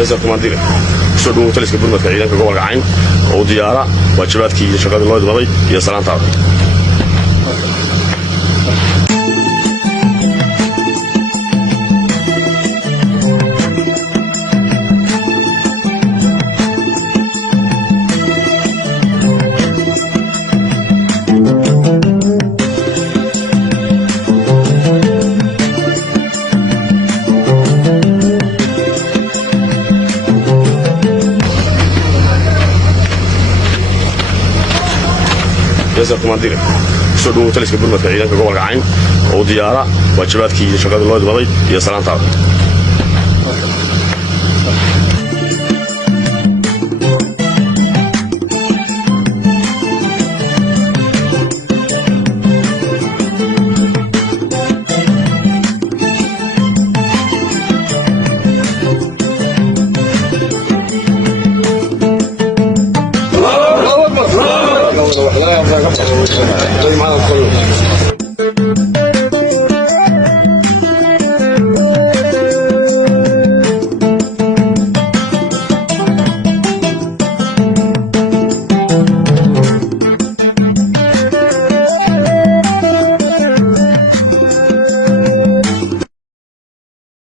ياسر كوماندير soo dhawow taliska burmadka ciidanka gobolka Cayn oo diyaara waajibaadkii iyo shaqadii loo diray iyo salaantaada ياسر كوماندير soo dhawow taliska burmadka ciidanka gobolka Cayn oo diyaara waajibaadkii iyo shaqadii loo diray iyo salaantaada زي ما